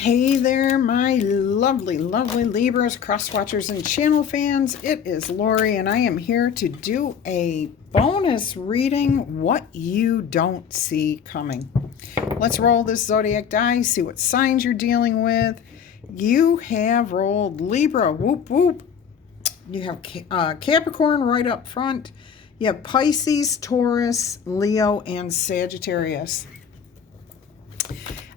Hey there, my lovely, lovely Libras, cross watchers, and channel fans. It is Laurie, and I am here to do a bonus reading, What You Don't See Coming. Let's roll this zodiac die, see what signs you're dealing with. You have rolled Libra, whoop, whoop. You have Capricorn right up front. You have Pisces, Taurus, Leo, and Sagittarius.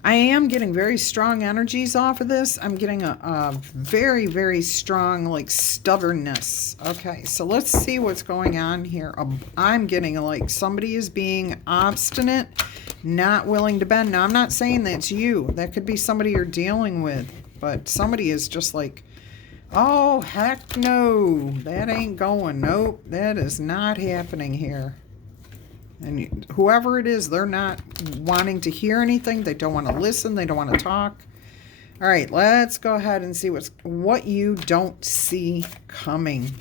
I am getting very strong energies off of this. I'm getting a very, very strong, like, stubbornness. Okay, so let's see what's going on here. I'm getting, like, somebody is being obstinate, not willing to bend. Now, I'm not saying that's you. That could be somebody you're dealing with. But somebody is just like, oh, heck no. That ain't going. Nope, that is not happening here. And whoever it is, they're not wanting to hear anything. They don't want to listen. They don't want to talk. All right, let's go ahead and see what you don't see coming.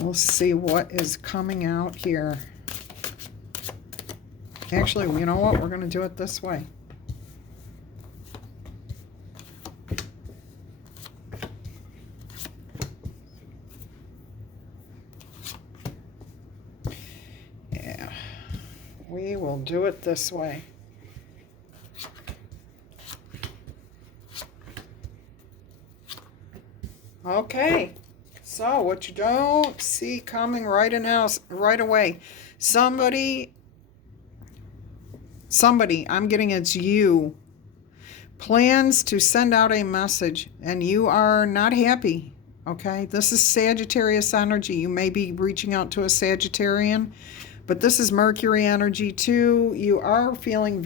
We'll see what is coming out here. Actually, you know what? We're going to do it this way. We will do it this way. Okay, so what you don't see coming right away. Somebody, I'm getting it's you, plans to send out a message and you are not happy. Okay, this is Sagittarius energy. You may be reaching out to a Sagittarian. But this is Mercury energy too. You are feeling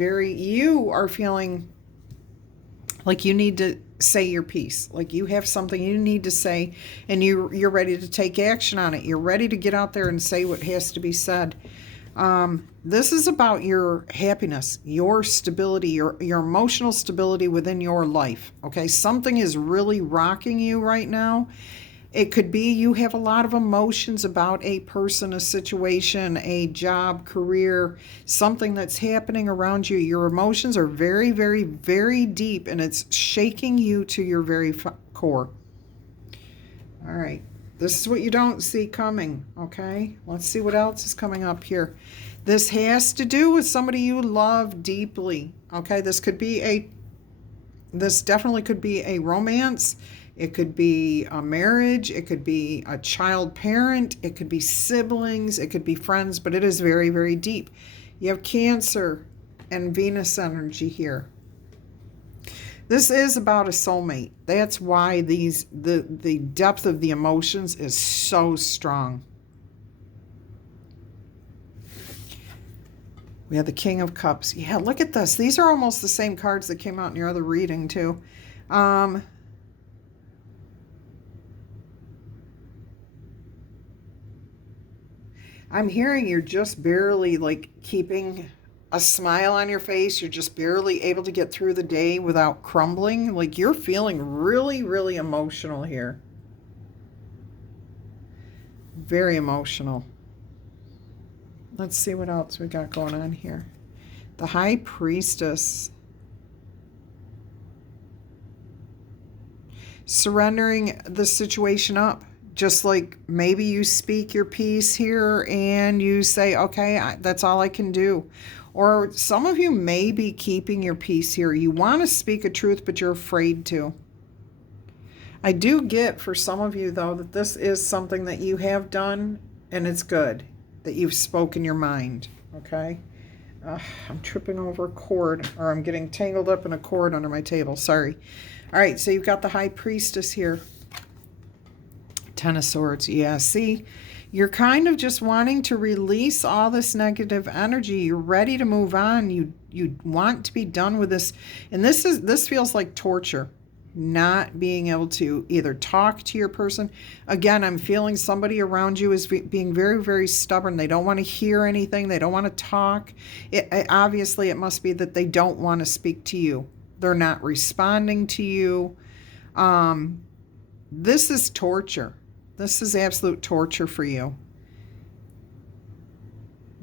like you need to say your piece. Like you have something you need to say and you're ready to take action on it. You're ready to get out there and say what has to be said. This is about your happiness, your stability, your emotional stability within your life. Okay, something is really rocking you right now. It could be you have a lot of emotions about a person, a situation, a job, career, something that's happening around you. Your emotions are very, very, very deep, and it's shaking you to your very core. All right. This is what you don't see coming, okay? Let's see what else is coming up here. This has to do with somebody you love deeply, okay? This definitely could be a romance. It could be a marriage, it could be a child parent, it could be siblings, it could be friends, but it is very, very deep. You have Cancer and Venus energy here. This is about a soulmate. That's why the depth of the emotions is so strong. We have the King of Cups. Yeah, look at this. These are almost the same cards that came out in your other reading too. I'm hearing you're just barely like keeping a smile on your face. You're just barely able to get through the day without crumbling. Like you're feeling really, really emotional here. Very emotional. Let's see what else we got going on here. The High Priestess. Surrendering the situation up. Just like maybe you speak your piece here and you say, okay, that's all I can do. Or some of you may be keeping your peace here. You want to speak a truth, but you're afraid to. I do get for some of you, though, that this is something that you have done and it's good that you've spoken your mind, okay? I'm tripping over a cord, or I'm getting tangled up in a cord under my table. Sorry. All right, so you've got the High Priestess here. Ten of Swords. Yeah, see, you're kind of just wanting to release all this negative energy. You're ready to move on. You want to be done with this. And this feels like torture. Not being able to either talk to your person. Again, I'm feeling somebody around you is being very, very stubborn. They don't want to hear anything. They don't want to talk. Obviously, it must be that they don't want to speak to you. They're not responding to you. This is torture. This is absolute torture for you.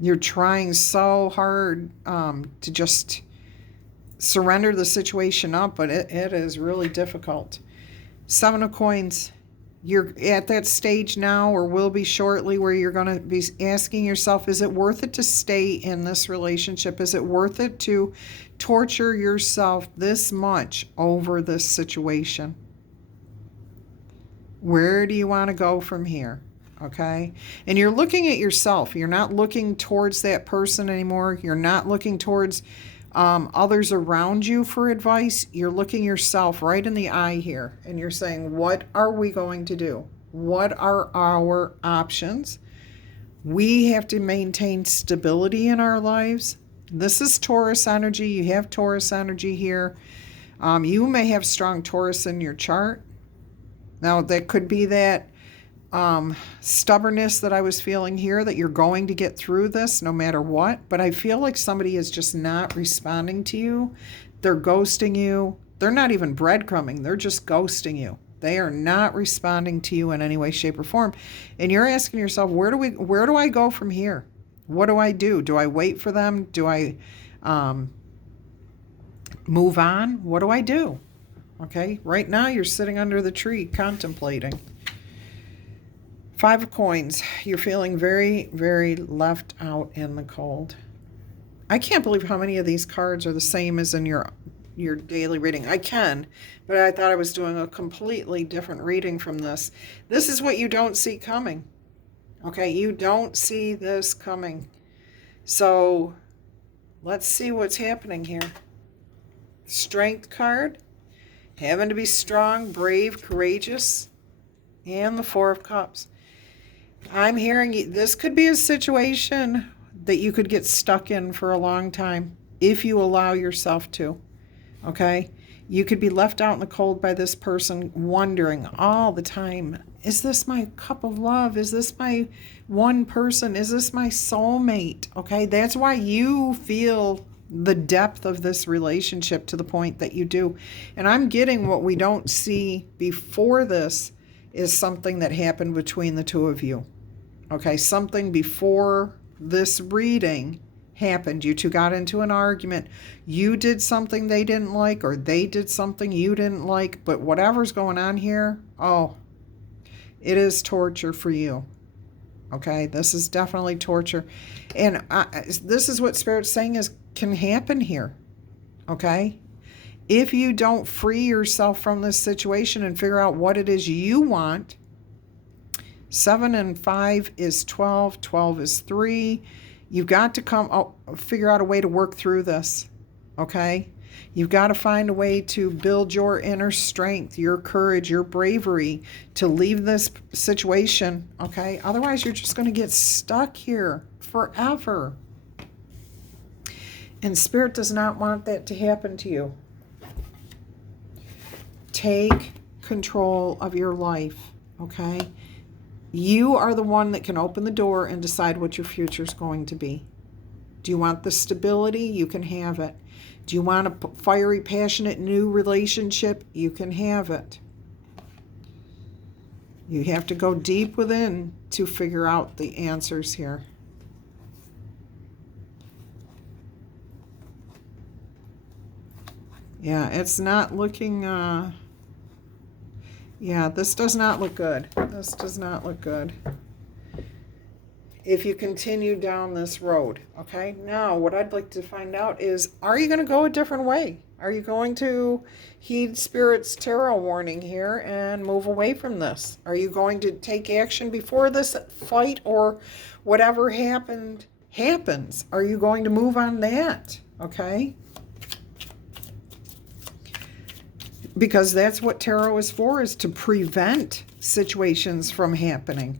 You're trying so hard to just surrender the situation up, but it is really difficult. Seven of Coins. You're at that stage now, or will be shortly, where you're going to be asking yourself, is it worth it to stay in this relationship? Is it worth it to torture yourself this much over this situation? Where do you want to go from here? Okay? And you're looking at yourself. You're not looking towards that person anymore. You're not looking towards others around you for advice. You're looking yourself right in the eye here, and you're saying, what are we going to do? What are our options? We have to maintain stability in our lives. This is Taurus energy. You have Taurus energy here. You may have strong Taurus in your chart. Now, that could be that stubbornness that I was feeling here, that you're going to get through this no matter what. But I feel like somebody is just not responding to you. They're ghosting you. They're not even breadcrumbing. They're just ghosting you. They are not responding to you in any way, shape, or form. And you're asking yourself, where do I go from here? What do I do? Do I wait for them? Do I move on? What do I do? Okay, right now you're sitting under the tree contemplating. Five of Coins. You're feeling very, very left out in the cold. I can't believe how many of these cards are the same as in your daily reading. I can, but I thought I was doing a completely different reading from this. This is what you don't see coming. Okay, you don't see this coming. So let's see what's happening here. Strength card. Having to be strong, brave, courageous. And the Four of Cups. I'm hearing this could be a situation that you could get stuck in for a long time if you allow yourself to. Okay? You could be left out in the cold by this person, wondering all the time, is this my cup of love? Is this my one person? Is this my soulmate? Okay? That's why you feel the depth of this relationship to the point that you do. And I'm getting what we don't see before this is something that happened between the two of you. Okay, something before this reading happened. You two got into an argument. You did something they didn't like, or they did something you didn't like. But whatever's going on here, it is torture for you. Okay, this is definitely torture. And this is what Spirit's saying can happen here. Okay? If you don't free yourself from this situation and figure out what it is you want, 7 and 5 is 12, 12 is 3. You've got to figure out a way to work through this, okay? You've got to find a way to build your inner strength, your courage, your bravery to leave this situation, okay? Otherwise, you're just going to get stuck here forever. And Spirit does not want that to happen to you. Take control of your life, okay? You are the one that can open the door and decide what your future is going to be. Do you want the stability? You can have it. Do you want a fiery, passionate, new relationship? You can have it. You have to go deep within to figure out the answers here. Yeah, it's not looking... Yeah, this does not look good. This does not look good. If you continue down this road, okay? Now, what I'd like to find out is, are you going to go a different way? Are you going to heed Spirit's tarot warning here and move away from this? Are you going to take action before this fight, or whatever happens? Are you going to move on that? Okay? Because that's what tarot is for, is to prevent situations from happening.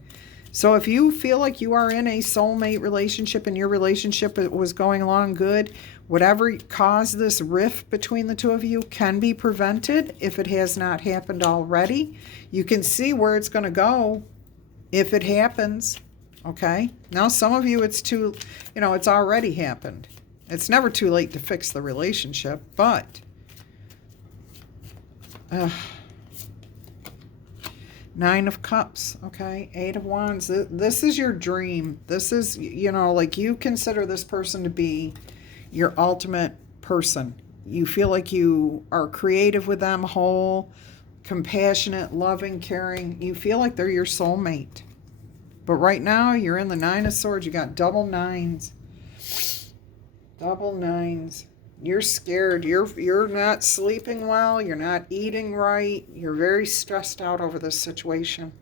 So if you feel like you are in a soulmate relationship and your relationship was going along good, whatever caused this rift between the two of you can be prevented if it has not happened already. You can see where it's going to go if it happens. Okay? Now, some of you, it's it's already happened. It's never too late to fix the relationship, but... 9 of Cups, okay? 8 of Wands. This is your dream. This is, like, you consider this person to be your ultimate person. You feel like you are creative with them, whole, compassionate, loving, caring. You feel like they're your soulmate. But right now, you're in the Nine of Swords. You got double nines. Double nines. You're scared. You're not sleeping well. You're not eating right. You're very stressed out over this situation.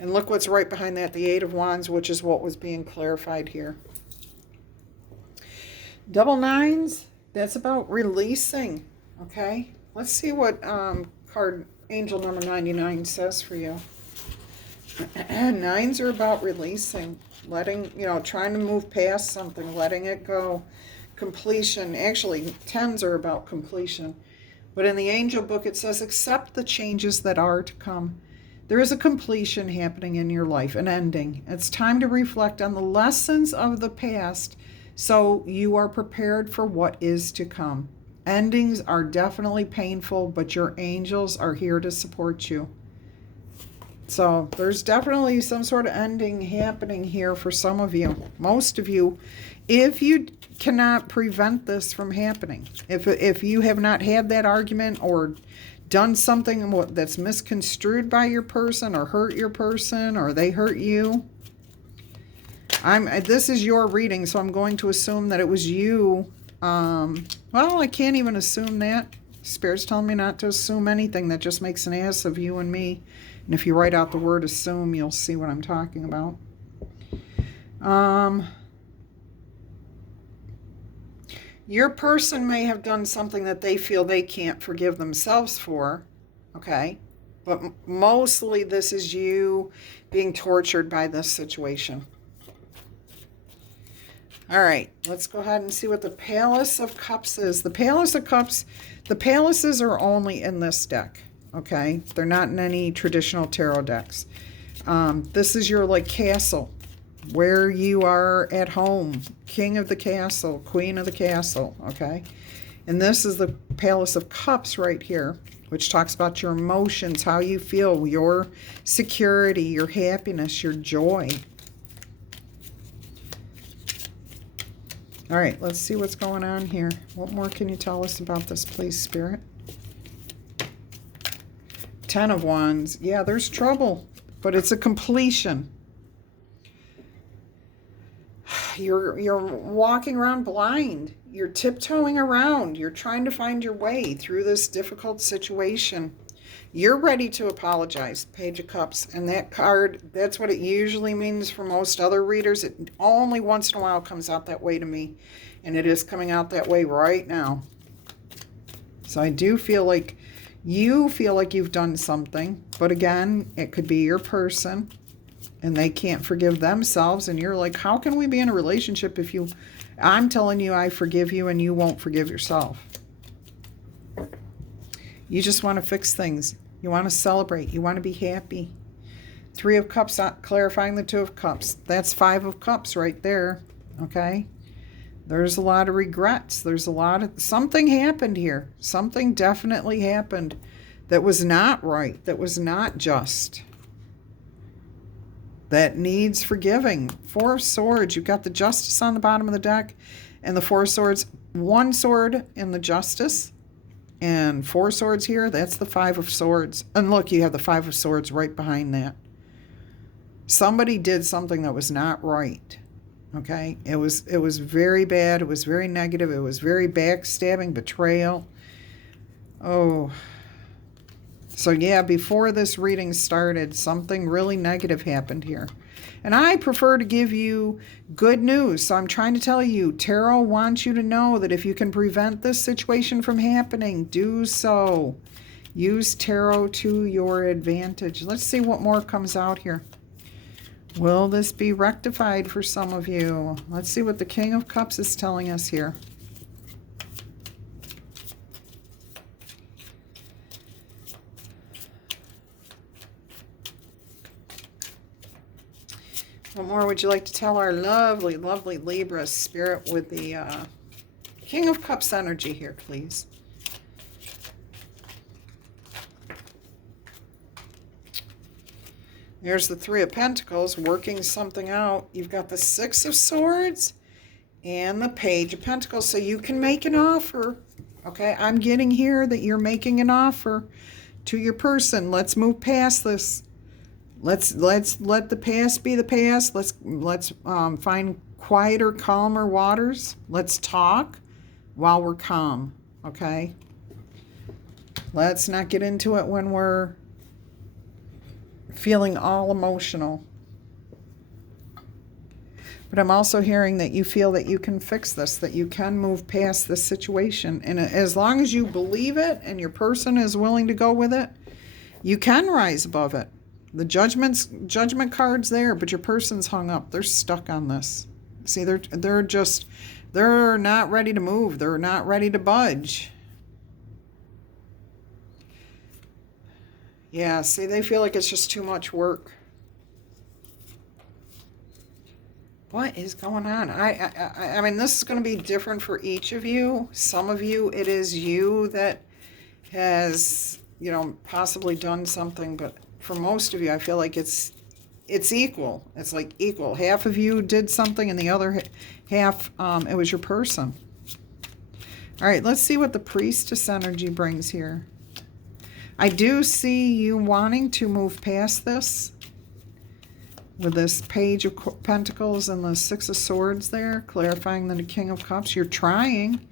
And look what's right behind that, the Eight of Wands, which is what was being clarified here. Double nines, that's about releasing, okay? Let's see what card angel number 99 says for you. Nines are about releasing, letting, trying to move past something, letting it go. Completion. Actually, tens are about completion. But in the angel book, it says, accept the changes that are to come. There is a completion happening in your life, an ending. It's time to reflect on the lessons of the past so you are prepared for what is to come. Endings are definitely painful, but your angels are here to support you. So there's definitely some sort of ending happening here for some of you, most of you. If you cannot prevent this from happening, if you have not had that argument or done something that's misconstrued by your person or hurt your person or they hurt you, this is your reading, so I'm going to assume that it was you. Well, I can't even assume that. Spirit's telling me not to assume anything. That just makes an ass of you and me. And if you write out the word assume, you'll see what I'm talking about. Your person may have done something that they feel they can't forgive themselves for, okay? But mostly this is you being tortured by this situation. All right, let's go ahead and see what the Palace of Cups is. The Palace of Cups, the palaces are only in this deck, okay? They're not in any traditional tarot decks. This is your, castle, where you are at home, king of the castle, queen of the castle, okay? And this is the Palace of Cups right here, which talks about your emotions, how you feel, your security, your happiness, your joy. All right, let's see what's going on here. What more can you tell us about this, please, Spirit? Ten of Wands. Yeah, there's trouble, but it's a completion. You're walking around blind. You're tiptoeing around. You're trying to find your way through this difficult situation. You're ready to apologize, Page of Cups. And that card, that's what it usually means for most other readers. It only once in a while comes out that way to me. And it is coming out that way right now. So I do feel like you feel like you've done something. But again, it could be your person. And they can't forgive themselves. And you're like, how can we be in a relationship if I'm telling you I forgive you and you won't forgive yourself? You just want to fix things. You want to celebrate. You want to be happy. Three of Cups, clarifying the Two of Cups. That's Five of Cups right there. Okay? There's a lot of regrets. There's something happened here. Something definitely happened that was not right. That was not just. That needs forgiving. Four of Swords. You've got the Justice on the bottom of the deck. And the Four of Swords. One sword in the Justice. And four swords here, that's the Five of Swords. And look, you have the Five of Swords right behind that. Somebody did something that was not right. Okay? It was very bad. It was very negative. It was very backstabbing, betrayal. Oh. So yeah, before this reading started, something really negative happened here. And I prefer to give you good news. So I'm trying to tell you, Tarot wants you to know that if you can prevent this situation from happening, do so. Use Tarot to your advantage. Let's see what more comes out here. Will this be rectified for some of you? Let's see what the King of Cups is telling us here. What more would you like to tell our lovely, lovely Libra Spirit with the King of Cups energy here, please? There's the Three of Pentacles working something out. You've got the Six of Swords and the Page of Pentacles. So you can make an offer. Okay, I'm getting here that you're making an offer to your person. Let's move past this. Let's let the past be the past. Let's find quieter, calmer waters. Let's talk while we're calm. Okay. Let's not get into it when we're feeling all emotional. But I'm also hearing that you feel that you can fix this, that you can move past this situation. And as long as you believe it and your person is willing to go with it, you can rise above it. The judgment card's there, but your person's hung up. They're stuck on this. See, they're not ready to move. They're not ready to budge. Yeah, see, they feel like it's just too much work. What is going on? I mean, this is going to be different for each of you. Some of you, it is you that has, possibly done something, but for most of you, I feel like it's equal. It's like equal. Half of you did something, and the other half, it was your person. All right, let's see what the priestess energy brings here. I do see you wanting to move past this with this Page of Pentacles and the Six of Swords there, clarifying the King of Cups. You're trying,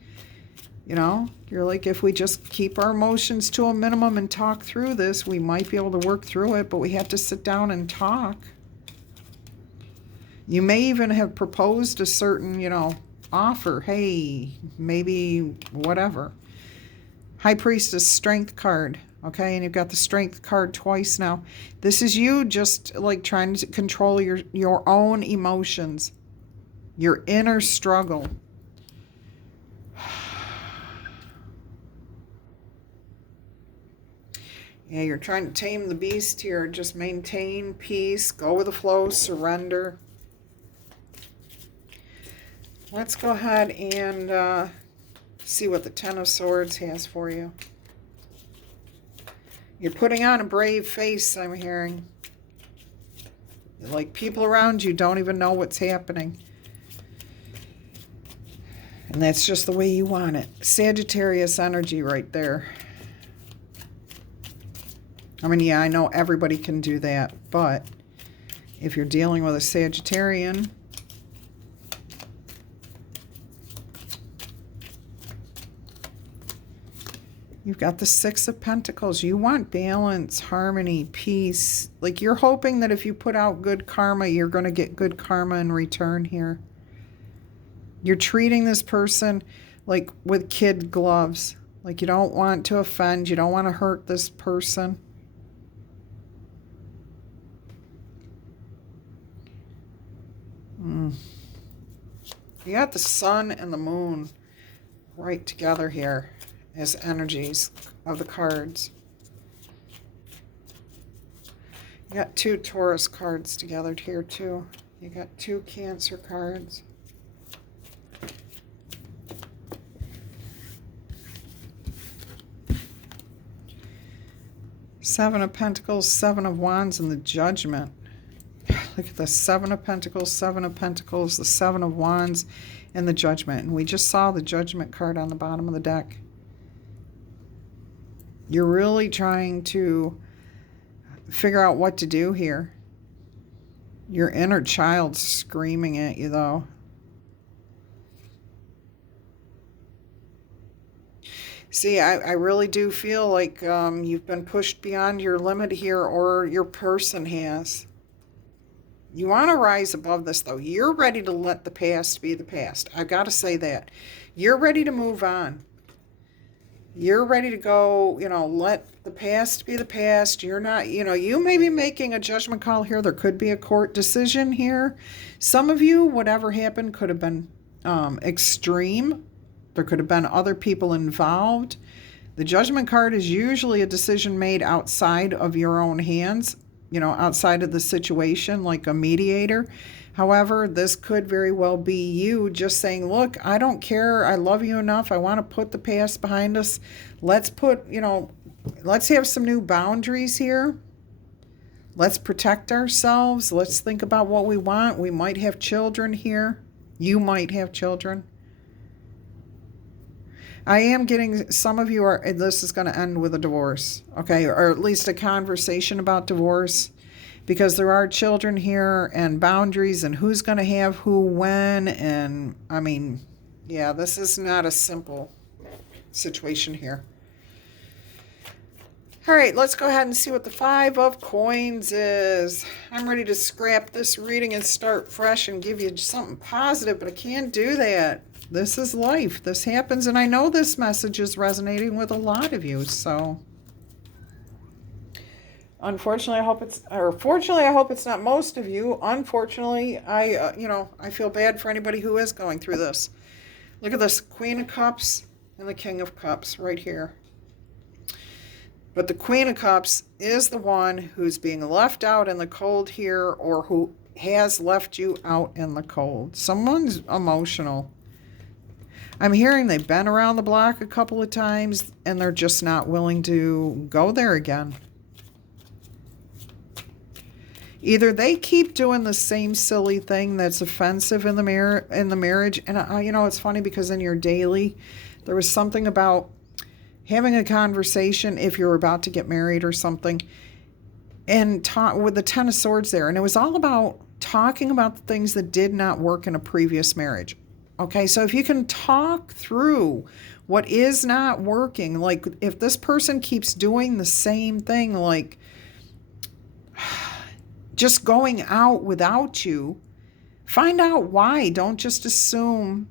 you're like, if we just keep our emotions to a minimum and talk through this, we might be able to work through it, but we have to sit down and talk. You may even have proposed a certain, offer. Hey, maybe whatever. High Priestess Strength card. Okay, and you've got the Strength card twice now. This is you just like trying to control your own emotions, your inner struggle. Yeah, you're trying to tame the beast here. Just maintain peace, go with the flow, surrender. Let's go ahead and see what the Ten of Swords has for you. You're putting on a brave face, I'm hearing. Like people around you don't even know what's happening. And that's just the way you want it. Sagittarius energy right there. I mean, yeah, I know everybody can do that, but if you're dealing with a Sagittarian, you've got the Six of Pentacles. You want balance, harmony, peace. Like you're hoping that if you put out good karma, you're going to get good karma in return here. You're treating this person like with kid gloves. Like you don't want to offend. You don't want to hurt this person. You got the sun and the moon right together here as energies of the cards. You got two Taurus cards together here too. You got two Cancer cards. Seven of Pentacles, Seven of Wands, and the Judgment. Look at the Seven of Pentacles, the Seven of Wands, and the Judgment. And we just saw the Judgment card on the bottom of the deck. You're really trying to figure out what to do here. Your inner child's screaming at you, though. See, I really do feel like you've been pushed beyond your limit here, or your person has. You want to rise above this, though. You're ready to let the past be the past. I've got to say that. You're ready to move on. You're ready to go, let the past be the past. You're not, you may be making a judgment call here. There could be a court decision here. Some of you, whatever happened could have been extreme. There could have been other people involved. The Judgment card is usually a decision made outside of your own hands, outside of the situation, like a mediator. However, this could very well be you just saying, look, I don't care. I love you enough. I want to put the past behind us. Let's let's have some new boundaries here. Let's protect ourselves. Let's think about what we want. We might have children here. You might have children. I am getting, some of you are, this is going to end with a divorce, okay? Or at least a conversation about divorce, because there are children here and boundaries and who's going to have who when. And I mean, yeah, this is not a simple situation here. All right, let's go ahead and see what the Five of Coins is. I'm ready to scrap this reading and start fresh and give you something positive, but I can't do that. This is life. This happens, and I know this message is resonating with a lot of you, so unfortunately, I hope it's, or fortunately, I hope it's not most of you. Unfortunately, I feel bad for anybody who is going through this. Look at this, Queen of Cups and the King of Cups right here. But the Queen of Cups is the one who's being left out in the cold here, or who has left you out in the cold. Someone's emotional. I'm hearing they've been around the block a couple of times and they're just not willing to go there again. Either they keep doing the same silly thing that's offensive in the marriage. And it's funny because in your daily, there was something about having a conversation if you're about to get married or something, and talk with the Ten of Swords there. And it was all about talking about the things that did not work in a previous marriage. Okay, so if you can talk through what is not working, like if this person keeps doing the same thing, like just going out without you, find out why. Don't just assume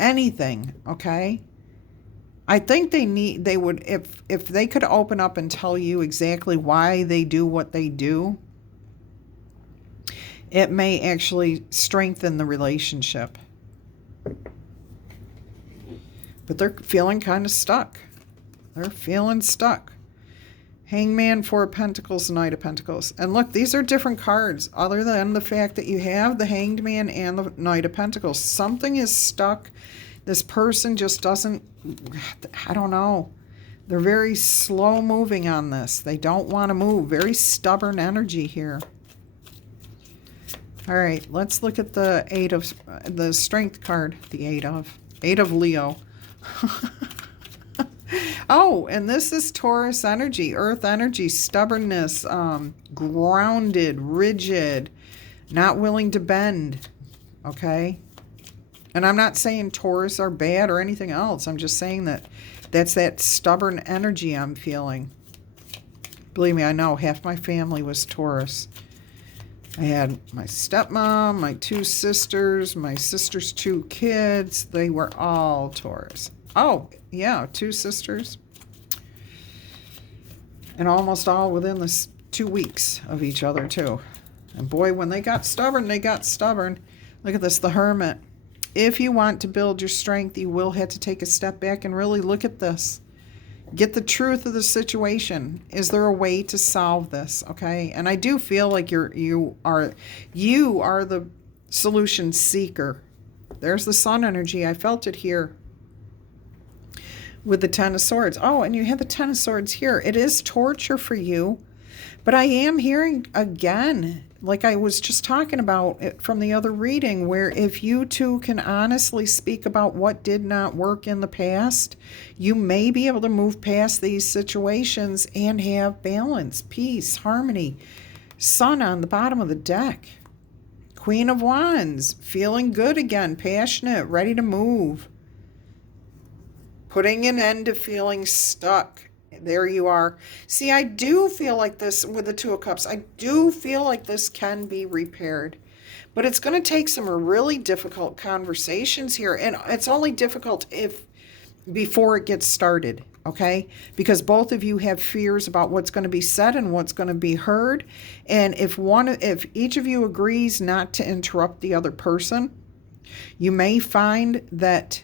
anything, okay? I think they would, if they could open up and tell you exactly why they do what they do, it may actually strengthen the relationship. But they're feeling kind of stuck. They're feeling stuck. Hangman, Four of Pentacles, Knight of Pentacles. And look, these are different cards other than the fact that you have the Hanged Man and the Knight of Pentacles. Something is stuck. This person just doesn't, I don't know. They're very slow moving on this. They don't want to move. Very stubborn energy here. All right, let's look at the the Strength card. The Eight of Leo. Oh, and this is Taurus energy, Earth energy, stubbornness, grounded, rigid, not willing to bend. Okay. And I'm not saying Taurus are bad or anything else. I'm just saying that that's that stubborn energy I'm feeling. Believe me, I know half my family was Taurus. I had my stepmom, my two sisters, my sister's two kids. They were all Taurus. Oh, yeah, two sisters. And almost all within the 2 weeks of each other, too. And boy, when they got stubborn, they got stubborn. Look at this, the Hermit. If you want to build your strength, you will have to take a step back and really look at this. Get the truth of the situation. Is there a way to solve this? Okay. And I do feel like you are the solution seeker. There's the Sun energy. I felt it here with the Ten of Swords. Oh, and you have the Ten of Swords here. It is torture for you. But I am hearing again, like I was just talking about from the other reading, where if you two can honestly speak about what did not work in the past, you may be able to move past these situations and have balance, peace, harmony. Sun on the bottom of the deck. Queen of Wands, feeling good again, passionate, ready to move. Putting an end to feeling stuck. There you are. See, I do feel like this with the Two of Cups. I do feel like this can be repaired. But it's going to take some really difficult conversations here. And it's only difficult before it gets started, okay? Because both of you have fears about what's going to be said and what's going to be heard. And if each of you agrees not to interrupt the other person, you may find that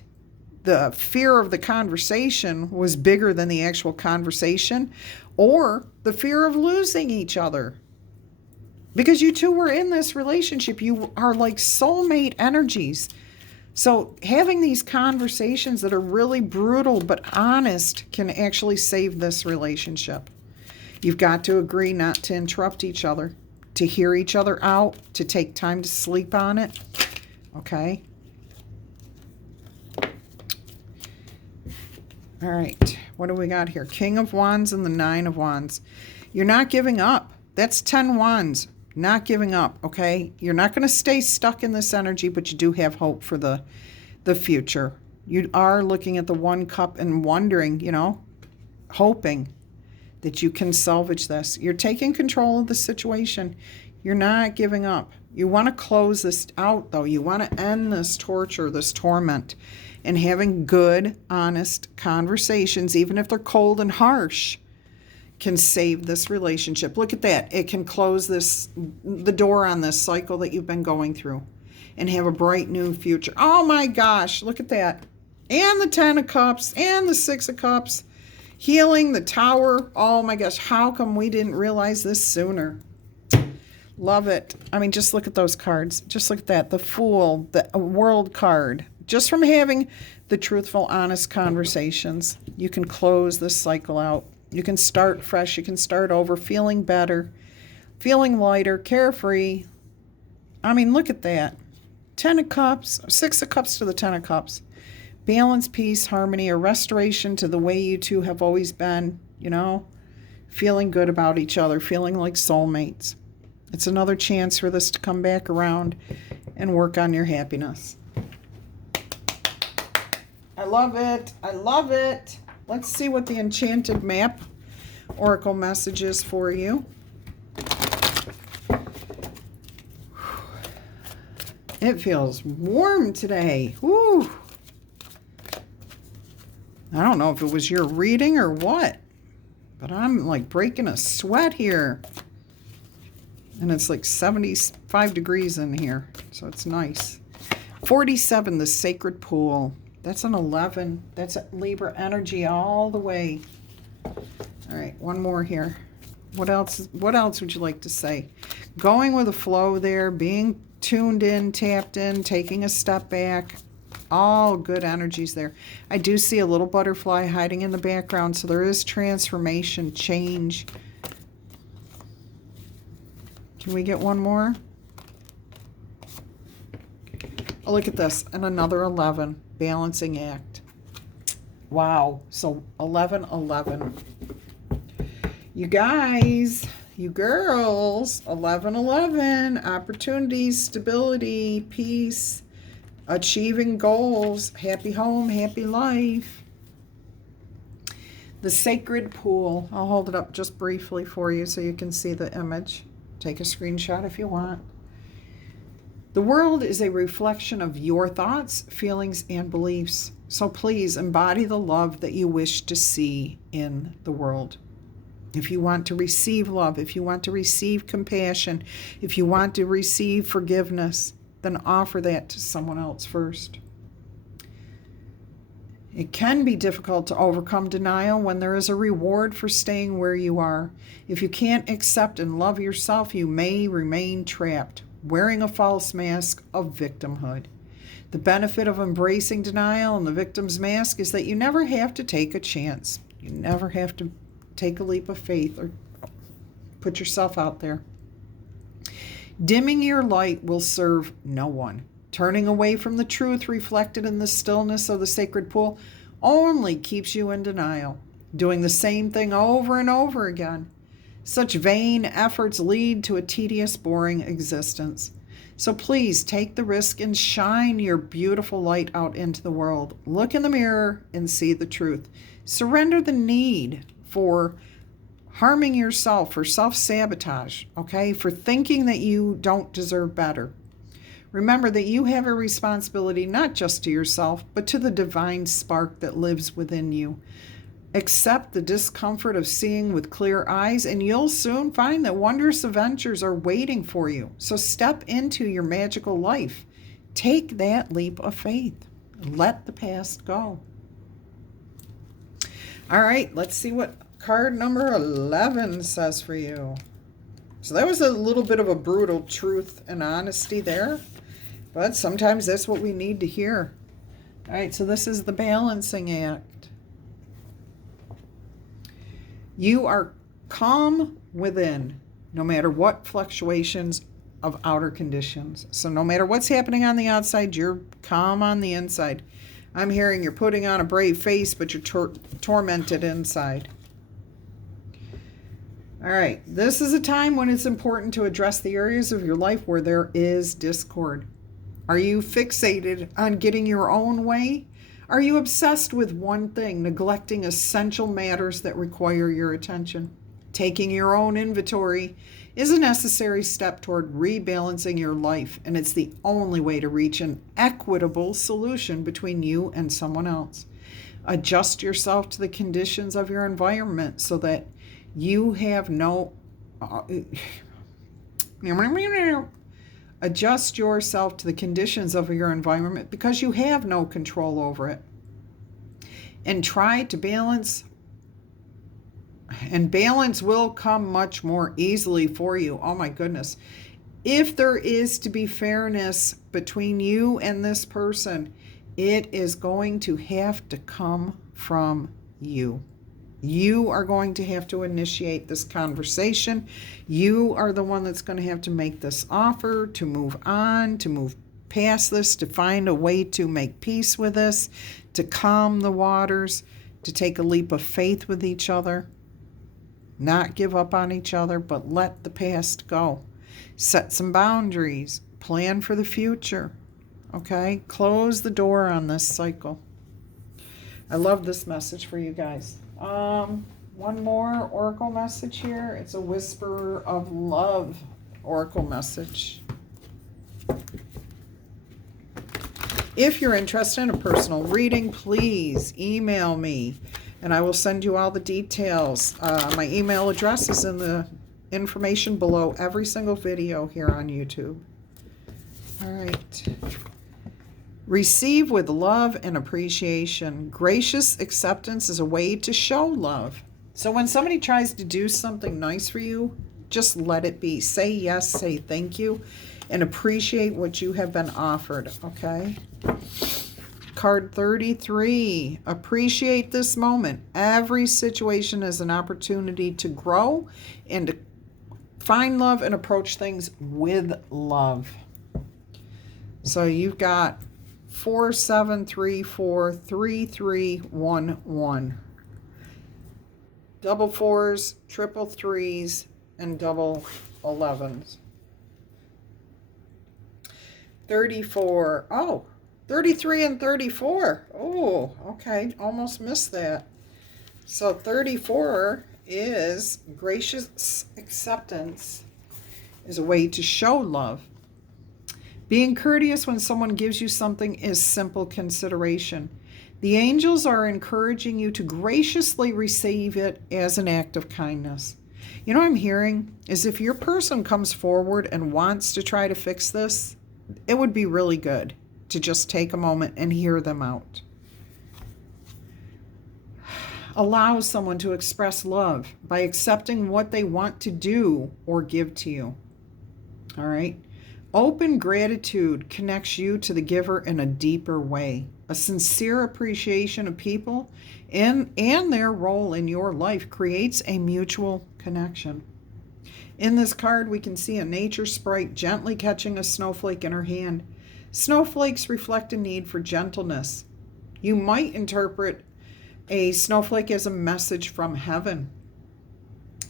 the fear of the conversation was bigger than the actual conversation, or the fear of losing each other. Because you two were in this relationship. You are like soulmate energies. So having these conversations that are really brutal but honest can actually save this relationship. You've got to agree not to interrupt each other, to hear each other out, to take time to sleep on it. Okay? All right. What do we got here? King of Wands and the Nine of Wands. You're not giving up. That's 10 Wands. Not giving up, okay? You're not going to stay stuck in this energy, but you do have hope for the future. You are looking at the one cup and wondering, you know, hoping that you can salvage this. You're taking control of the situation. You're not giving up. You want to close this out, though. You want to end this torture, this torment, and having good, honest conversations, even if they're cold and harsh, can save this relationship. Look at that. It can close the door on this cycle that you've been going through and have a bright new future. Oh my gosh, look at that. And the 10 of Cups and the 6 of Cups. Healing, the Tower. Oh my gosh, how come we didn't realize this sooner? Love it. I mean, just look at those cards. Just look at that. The Fool, the World card. Just from having the truthful, honest conversations, you can close this cycle out. You can start fresh. You can start over, feeling better, feeling lighter, carefree. I mean, look at that. 10 of Cups, 6 of Cups to the 10 of Cups. Balance, peace, harmony, a restoration to the way you two have always been, you know, feeling good about each other, feeling like soulmates. It's another chance for this to come back around and work on your happiness. I love it. I love it. Let's see what the Enchanted Map Oracle message is for you. It feels warm today. Woo. I don't know if it was your reading or what, but I'm like breaking a sweat here. And it's like 75 degrees in here, so it's nice. 47, the Sacred Pool. That's an 11. That's Libra energy all the way. All right, one more here. What else would you like to say? Going with the flow there, being tuned in, tapped in, taking a step back. All good energies there. I do see a little butterfly hiding in the background, so there is transformation, change. Can we get one more? Oh, look at this. And another 11. Balancing act. Wow. So 11, 11. You guys, you girls, 11, 11. Opportunities, stability, peace, achieving goals, happy home, happy life. The Sacred Pool. I'll hold it up just briefly for you so you can see the image. Take a screenshot if you want. The world is a reflection of your thoughts, feelings, and beliefs. So please embody the love that you wish to see in the world. If you want to receive love, if you want to receive compassion, if you want to receive forgiveness, then offer that to someone else first. It can be difficult to overcome denial when there is a reward for staying where you are. If you can't accept and love yourself, you may remain trapped, wearing a false mask of victimhood. The benefit of embracing denial and the victim's mask is that you never have to take a chance. You never have to take a leap of faith or put yourself out there. Dimming your light will serve no one. Turning away from the truth reflected in the stillness of the sacred pool only keeps you in denial, doing the same thing over and over again. Such vain efforts lead to a tedious, boring existence. So please take the risk and shine your beautiful light out into the world. Look in the mirror and see the truth. Surrender the need for harming yourself, for self-sabotage, okay? For thinking that you don't deserve better. Remember that you have a responsibility not just to yourself, but to the divine spark that lives within you. Accept the discomfort of seeing with clear eyes, and you'll soon find that wondrous adventures are waiting for you. So step into your magical life. Take that leap of faith. Let the past go. All right, let's see what card number 11 says for you. So that was a little bit of a brutal truth and honesty there, but sometimes that's what we need to hear. All right, so this is the balancing act. You are calm within, no matter what fluctuations of outer conditions. So no matter what's happening on the outside, you're calm on the inside. I'm hearing you're putting on a brave face, but you're tormented inside. All right, this is a time when it's important to address the areas of your life where there is discord. Are you fixated on getting your own way? Are you obsessed with one thing, neglecting essential matters that require your attention? Taking your own inventory is a necessary step toward rebalancing your life, and it's the only way to reach an equitable solution between you and someone else. Adjust yourself to the conditions of your environment so that you have no... Adjust yourself to the conditions of your environment because you have no control over it. And try to balance. And balance will come much more easily for you. Oh my goodness. If there is to be fairness between you and this person, it is going to have to come from you. You are going to have to initiate this conversation. You are the one that's going to have to make this offer, to move on, to move past this, to find a way to make peace with this, to calm the waters, to take a leap of faith with each other. Not give up on each other, but let the past go. Set some boundaries. Plan for the future. Okay? Close the door on this cycle. I love this message for you guys. One more oracle message here. It's a whisper of love oracle message. If you're interested in a personal reading, please email me and I will send you all the details. My email address is in the information below every single video here on YouTube. All right. Receive with love and appreciation. Gracious acceptance is a way to show love. So when somebody tries to do something nice for you, just let it be. Say yes, say thank you, and appreciate what you have been offered, okay? Card 33. Appreciate this moment. Every situation is an opportunity to grow and to find love and approach things with love. So you've got 47343311. Double fours, triple threes, and double 11s. 34. Oh, 33 and 34. Oh, okay. Almost missed that. So 34 is gracious acceptance is a way to show love. Being courteous when someone gives you something is simple consideration. The angels are encouraging you to graciously receive it as an act of kindness. You know what I'm hearing is if your person comes forward and wants to try to fix this, it would be really good to just take a moment and hear them out. Allow someone to express love by accepting what they want to do or give to you. All right? Open gratitude connects you to the giver in a deeper way. A sincere appreciation of people and their role in your life creates a mutual connection. In this card, we can see a nature sprite gently catching a snowflake in her hand. Snowflakes reflect a need for gentleness. You might interpret a snowflake as a message from heaven.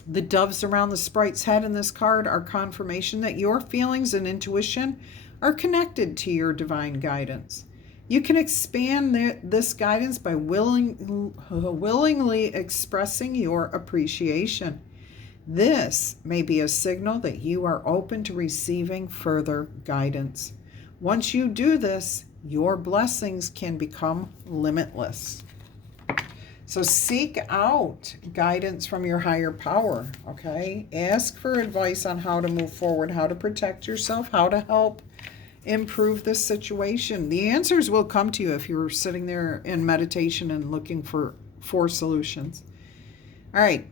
The doves around the sprite's head in this card are confirmation that your feelings and intuition are connected to your divine guidance. You can expand this guidance by willingly expressing your appreciation. This may be a signal that you are open to receiving further guidance. Once you do this, your blessings can become limitless. So seek out guidance from your higher power, okay? Ask for advice on how to move forward, how to protect yourself, how to help improve this situation. The answers will come to you if you're sitting there in meditation and looking for solutions. All right.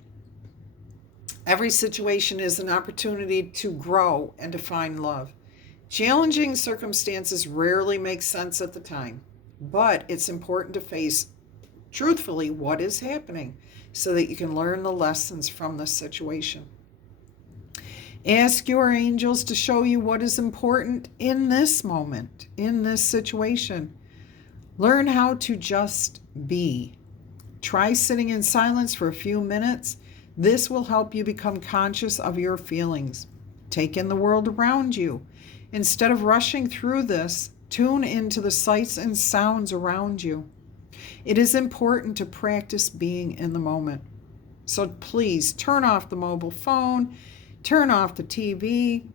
Every situation is an opportunity to grow and to find love. Challenging circumstances rarely make sense at the time, but it's important to face truthfully what is happening so that you can learn the lessons from this situation. Ask your angels to show you what is important in this moment, in this situation. Learn how to just be. Try sitting in silence for a few minutes. This will help you become conscious of your feelings. Take in the world around you. Instead of rushing through this, tune into the sights and sounds around you. It is important to practice being in the moment. So please turn off the mobile phone, turn off the TV,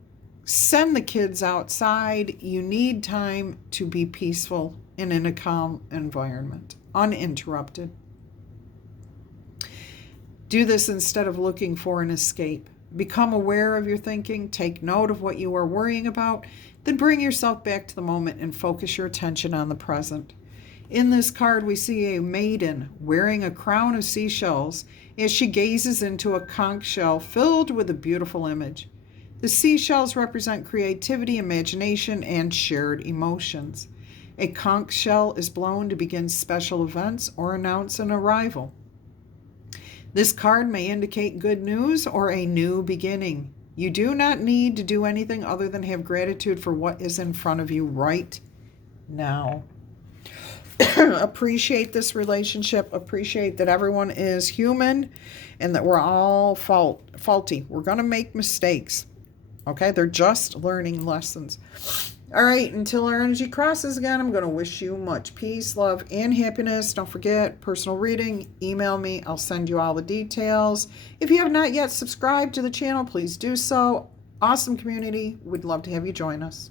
send the kids outside. You need time to be peaceful and in a calm environment, uninterrupted. Do this instead of looking for an escape. Become aware of your thinking, take note of what you are worrying about, then bring yourself back to the moment and focus your attention on the present. In this card, we see a maiden wearing a crown of seashells as she gazes into a conch shell filled with a beautiful image. The seashells represent creativity, imagination, and shared emotions. A conch shell is blown to begin special events or announce an arrival. This card may indicate good news or a new beginning. You do not need to do anything other than have gratitude for what is in front of you right now. Appreciate this relationship. Appreciate that everyone is human and that we're all faulty. We're going to make mistakes. Okay? They're just learning lessons. All right, until our energy crosses again, I'm going to wish you much peace, love, and happiness. Don't forget, personal reading, email me. I'll send you all the details. If you have not yet subscribed to the channel, please do so. Awesome community. We'd love to have you join us.